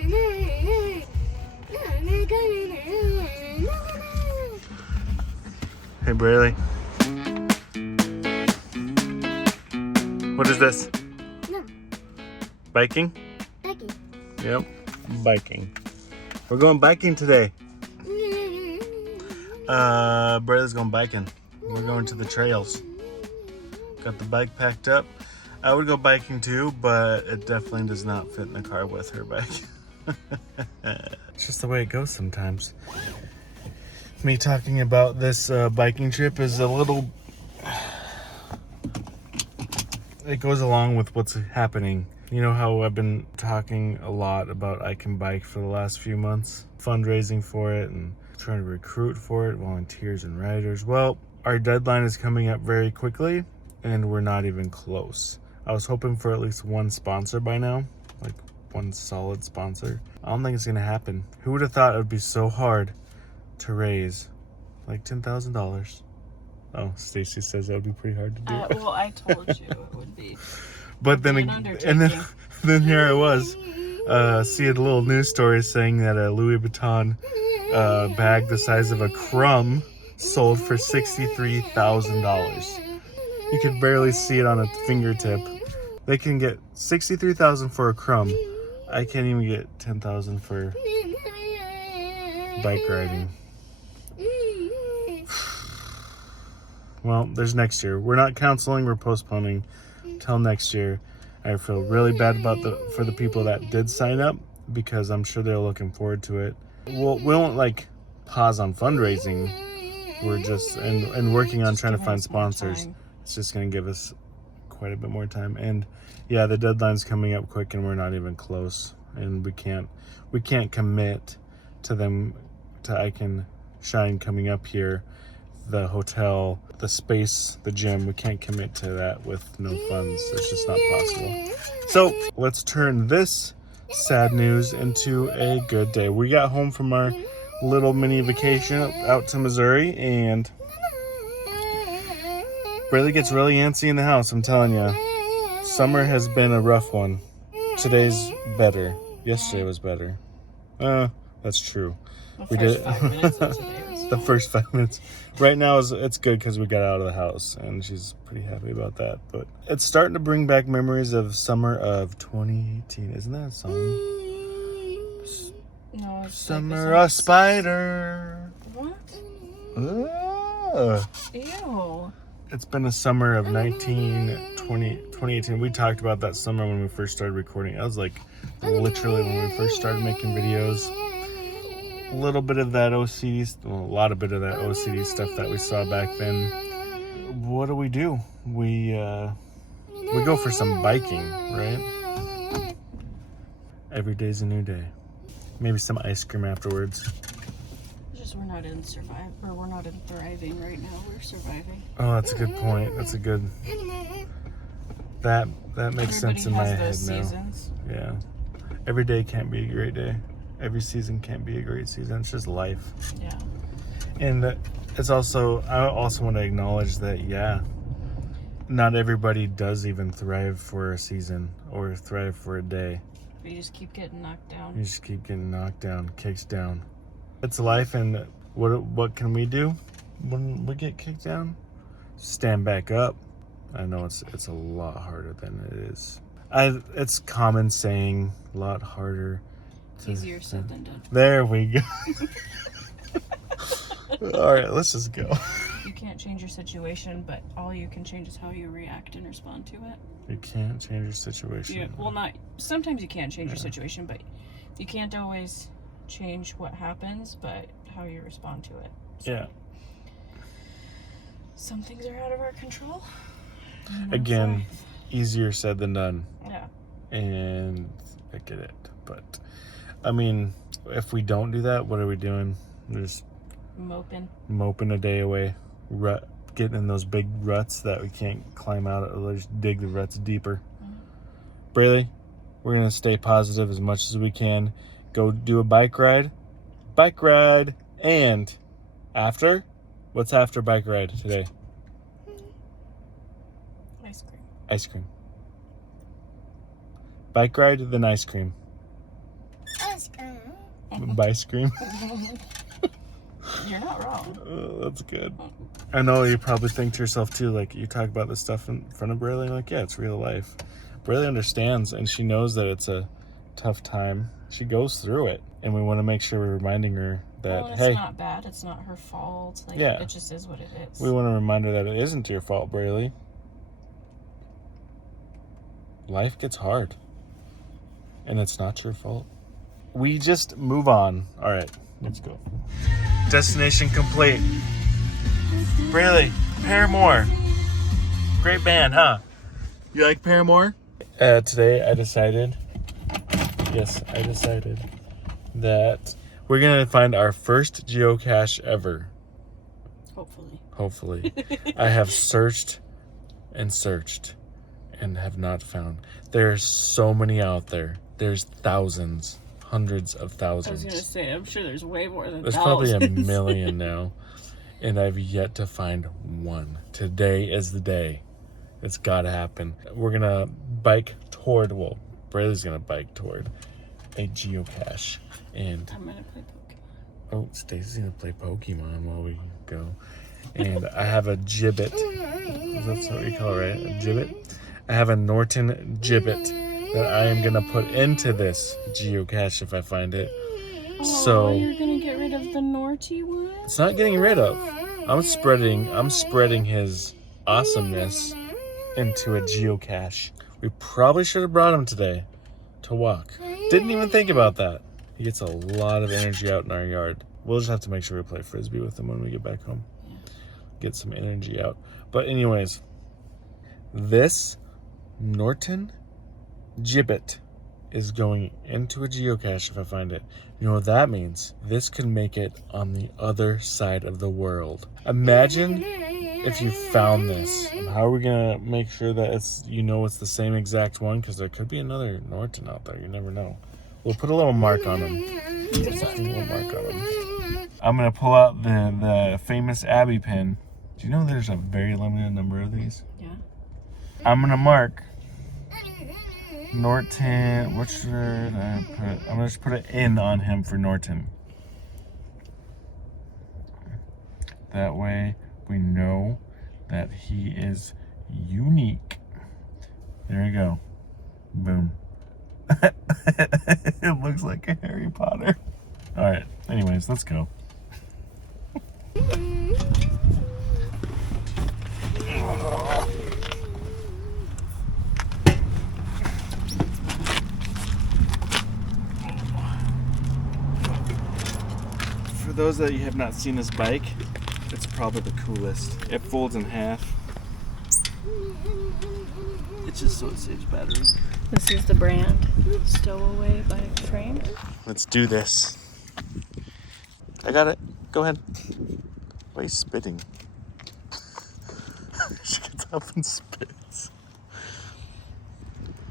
Hey, Braylee. What is this? No. Biking? Biking. Yep, biking. We're going biking today. Braylee's going biking. We're going to the trails. Got the bike packed up. I would go biking too, but it definitely does not fit in the car with her bike. It's just the way it goes sometimes. Me talking about this biking trip is a little... It goes along with what's happening. You know how I've been talking a lot about I Can Bike for the last few months, fundraising for it and trying to recruit for it, volunteers and riders. Well, our deadline is coming up very quickly and we're not even close. I was hoping for at least one sponsor by now, like one solid sponsor. I don't think it's gonna happen. Who would have thought it would be so hard to raise like $10,000? Oh, Stacy says that would be pretty hard to do. Well, I told you it would be. But then, then here I was, seeing a little news story saying that a Louis Vuitton bag the size of a crumb sold for $63,000. You could barely see it on a fingertip. They can get $63,000 for a crumb. I can't even get $10,000 for bike riding. Well, there's next year. We're not canceling, we're postponing till next year. I feel really bad about for the people that did sign up because I'm sure they're looking forward to it. We won't like pause on fundraising. We're just and working on trying to find sponsors. It's just going to give us quite a bit more time. And yeah, the deadline's coming up quick and we're not even close. And we can't commit to them, to I Can Shine coming up here, the hotel, the space, the gym. We can't commit to that with no funds. It's just not possible. So let's turn this sad news into a good day. We got home from our little mini vacation out to Missouri and Braylee gets really antsy in the house, I'm telling you. Summer has been a rough one. Today's better. Yesterday was better. That's true. We did. The first 5 minutes. Right now it's good because we got out of the house and she's pretty happy about that. But it's starting to bring back memories of summer of 2018. Isn't that a song? No, it's Summer a spider. What? Ew. It's been a summer of 2018. We talked about that summer when we first started recording. That was like literally when we first started making videos. A little bit of that OCD, well, a lot of bit of that OCD stuff that we saw back then. What do? We go for some biking, right? Every day's a new day. Maybe some ice cream afterwards. Just we're not in thriving right now. We're surviving. Oh, that's a good point. That's a good. That makes sense in my head now. Seasons. Yeah. Every day can't be a great day. Every season can't be a great season. It's just life. Yeah. And it's also, I also want to acknowledge that, yeah, not everybody does even thrive for a season or thrive for a day. You just keep getting knocked down. You just keep getting knocked down, kicked down. It's life, and what can we do when we get kicked down? Stand back up. I know it's a lot harder than it is. It's common saying, a lot harder. Easier said than done. There we go. All right, let's just go. You can't change your situation, but all you can change is how you react and respond to it. You can't change your situation. Yeah, well, sometimes you can't change your situation, but you can't always change what happens, but how you respond to it. So, yeah. Some things are out of our control. Again, easier said than done. Yeah. And I get it, but I mean, if we don't do that, what are we doing? We're just moping a day away, getting in those big ruts that we can't climb out of. Let's just dig the ruts deeper. Braylee, we're gonna stay positive as much as we can. Go do a bike ride, and after, what's after bike ride today? Ice cream. Bike ride, then ice cream. By scream. You're not wrong. Oh, that's good. I know you probably think to yourself too, like you talk about this stuff in front of Braylee, like, yeah, it's real life. Braylee understands and she knows that it's a tough time. She goes through it, and we want to make sure we're reminding her that, Well, it's hey, not bad. It's not her fault. Like, yeah, it just is what it is. we want to remind her that it isn't your fault, Braylee. Life gets hard, and it's not your fault. We just move on. All right, let's go. Destination complete. Braylee, Paramore. Great band, huh? You like Paramore? Today I decided that we're going to find our first geocache ever. Hopefully. I have searched and have not found. There's so many out there. There's thousands, hundreds of thousands. I was going to say, I'm sure there's way more than There's thousands. probably a million now. And I've yet to find one. Today is the day. It's got to happen. We're going to bike toward, well, Braylee's going to bike toward a geocache. And I'm going to play Pokemon. oh, Stacy's going to play Pokemon while we go. And I have a gibbet. That's what you call it, right? A gibbet? I have a Norton gibbet that I am going to put into this geocache if I find it. So you're going to get rid of the Norty one? It's not getting rid of. I'm spreading his awesomeness into a geocache. We probably should have brought him today to walk. Didn't even think about that. He gets a lot of energy out in our yard. We'll just have to make sure we play Frisbee with him when we get back home. Get some energy out. But anyways, this Norton gibbet is going into a geocache if I find it. You know what that means? This could make it on the other side of the world. Imagine if you found this. How are we gonna make sure that it's the same exact one? Because there could be another Norton out there. You never know. We'll put a little mark on him. I'm gonna pull out the famous Abby pin. Do you know there's a very limited number of these? Yeah. I'm gonna mark Norton. What should I put? I'm gonna just put an N on him for Norton. That way we know that he is unique. There you go. Boom. It looks like a Harry Potter. All right. Anyways, let's go. For those that you have not seen this bike, it's probably the coolest. It folds in half. It's just so it saves battery. This is the brand Stowaway Bike Frame. Let's do this. I got it. Go ahead. Why are you spitting? She gets up and spits.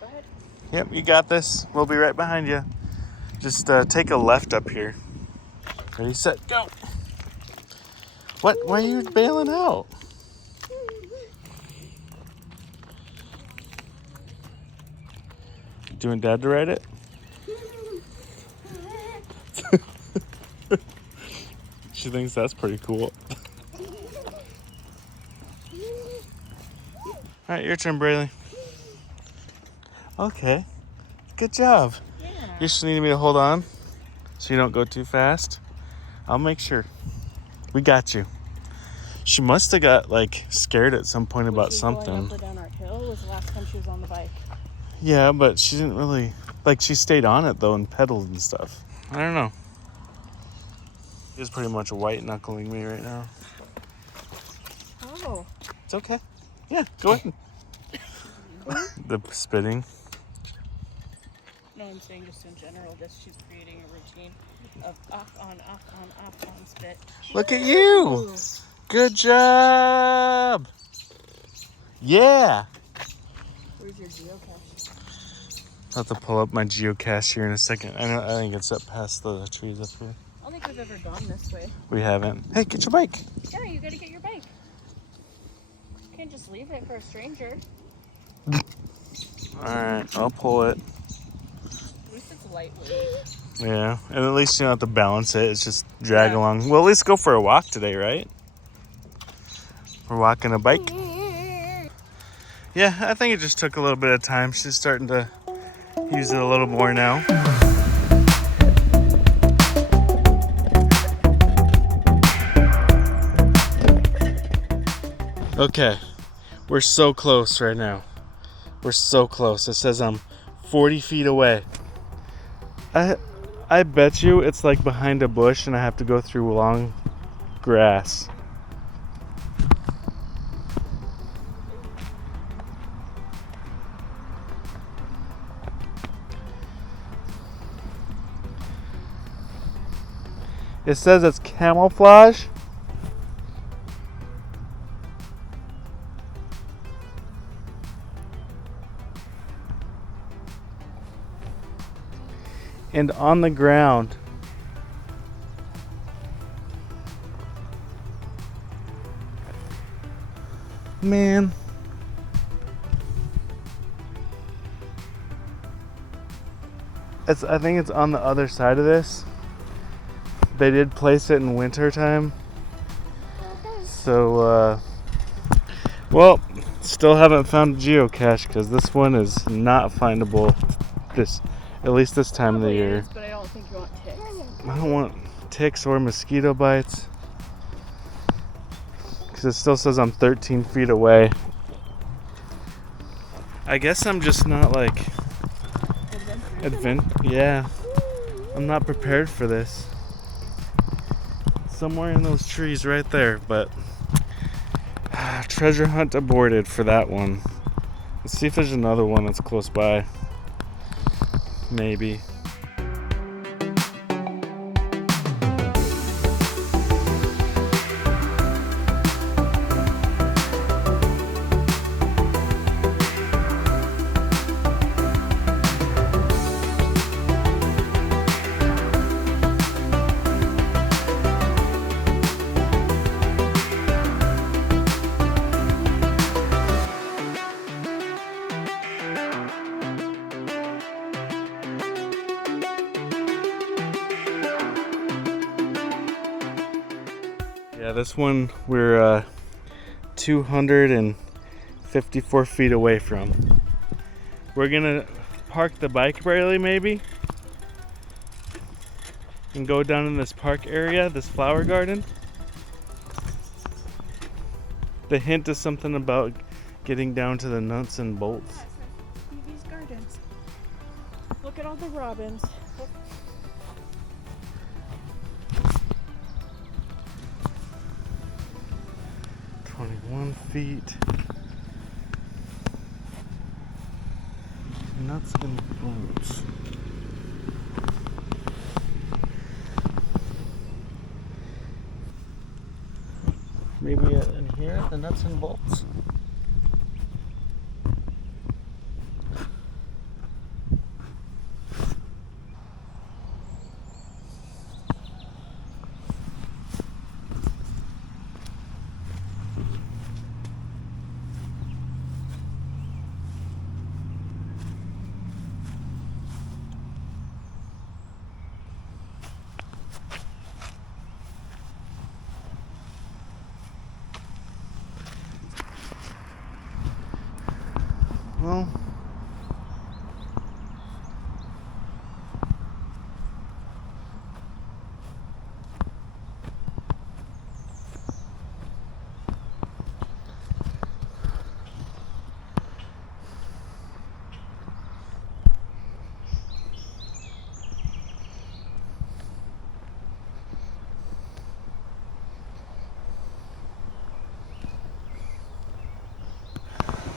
Go ahead. Yep, you got this. We'll be right behind you. Just take a left up here. Ready, set, go. What? Why are you bailing out? Do you want Dad to ride it? She thinks that's pretty cool. All right, your turn, Braylee. Okay, good job. Yeah. You just needed me to hold on so you don't go too fast. I'll make sure. We got you. She must have got scared at some point about something. Going up or down our hill was the last time she was on the bike. Yeah, but she didn't really she stayed on it though and pedaled and stuff. I don't know. He's pretty much white knuckling me right now. Oh. It's okay. Yeah, go ahead. The spitting. No, I'm saying just in general, she's creating a routine of off on spit. Look at you. Good job. Yeah. Where's your geocache? I'll have to pull up my geocache here in a second. I think it's up past the trees up here. I don't think we've ever gone this way. We haven't. Hey, get your bike. Yeah, you gotta get your bike. You can't just leave it for a stranger. All right, I'll pull it. At least it's lightweight. Yeah, and at least you don't have to balance it. It's just drag Yeah. along. Well, at least go for a walk today, right? We're walking a bike. Yeah, I think it just took a little bit of time. She's starting to use it a little more now. Okay, we're so close right now. We're so close. It says I'm 40 feet away. I bet you it's like behind a bush and I have to go through long grass. It says it's camouflage. And on the ground. Man. I think it's on the other side of this. They did place it in winter time. So, well, still haven't found a geocache because this one is not findable at least this time of the year. Is, but I don't think you want ticks. I don't want ticks or mosquito bites because it still says I'm 13 feet away. I guess I'm just not like yeah, I'm not prepared for this. Somewhere in those trees right there, but treasure hunt aborted for that one. Let's see if there's another one that's close by. Maybe. Yeah, this one we're 254 feet away from. We're gonna park the bike barely maybe and go down in this park area, this flower garden. The hint is something about getting down to the nuts and bolts. Phoebe's Gardens. Look at all the robins. 21 feet. Nuts and bolts. Maybe in here, the nuts and bolts. Well,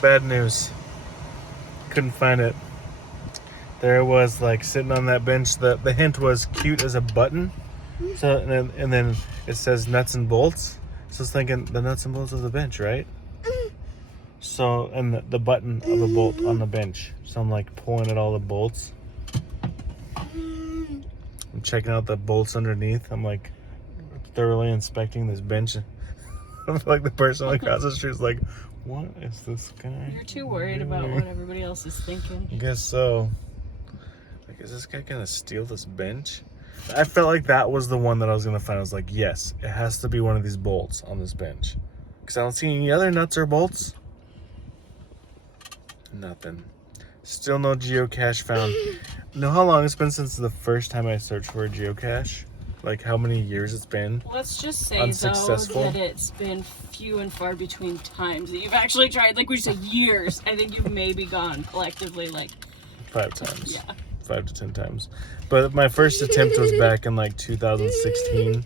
bad news. Couldn't find it. There it was, like sitting on that bench. The hint was cute as a button. So and then it says nuts and bolts. So I was thinking the nuts and bolts of the bench, right? So and the button of a bolt on the bench. So I'm like pulling at all the bolts. I'm checking out the bolts underneath. I'm like thoroughly inspecting this bench. Like the person across the street is like, what is this guy? You're too worried about what everybody else is thinking. I guess so. Like, like, is this guy gonna steal this bench? I felt like that was the one that I was gonna find. I was like, yes, it has to be one of these bolts on this bench. Because I don't see any other nuts or bolts. Nothing. Still no geocache found. Know how long it's been since the first time I searched for a geocache? Like how many years it's been? Let's just say Unsuccessful? though that it's been few and far between times that you've actually tried. Like we said, years. I think you've maybe gone collectively like 5 times. Yeah. 5 to 10 times. But my first attempt was back in like 2016.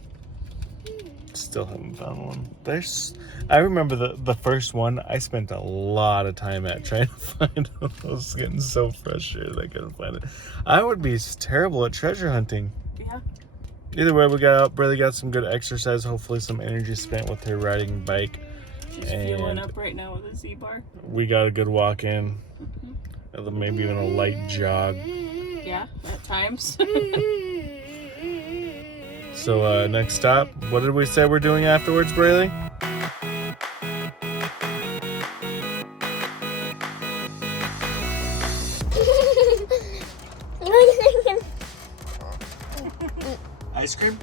Still haven't found one. I remember the first one I spent a lot of time at trying to find one. I was getting so frustrated I couldn't find it. I would be terrible at treasure hunting. Yeah. Either way, we got up, really got some good exercise. Hopefully some energy spent with her riding bike. She's fueling up right now with a Z-bar. We got a good walk in. Maybe even a light jog. Yeah, at times. So next stop, what did we say we're doing afterwards, Braylee? Ice cream?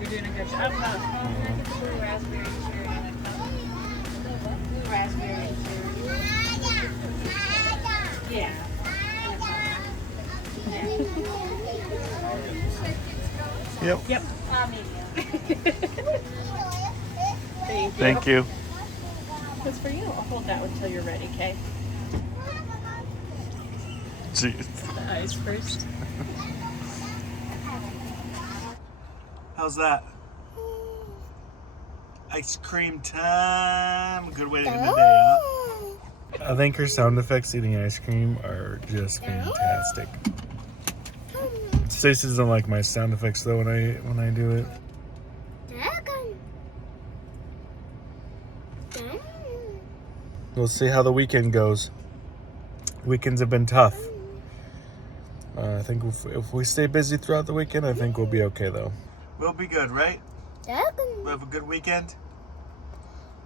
You're doing a good job. Blue raspberry cherry. Blue raspberry cherry. Yeah. Yep. Yep. Thank you. That's for you. I'll hold that one until you're ready, okay? Jeez. The eyes first. How's that? Ice cream time. Good way to end the day, huh? I think her sound effects eating ice cream are just fantastic. Stacey doesn't like my sound effects though when I do it. We'll see how the weekend goes. Weekends have been tough. I think if we stay busy throughout the weekend, I think we'll be okay though. We'll be good, right? We'll have a good weekend?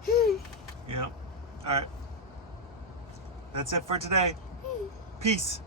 Yeah. All right. That's it for today. Peace.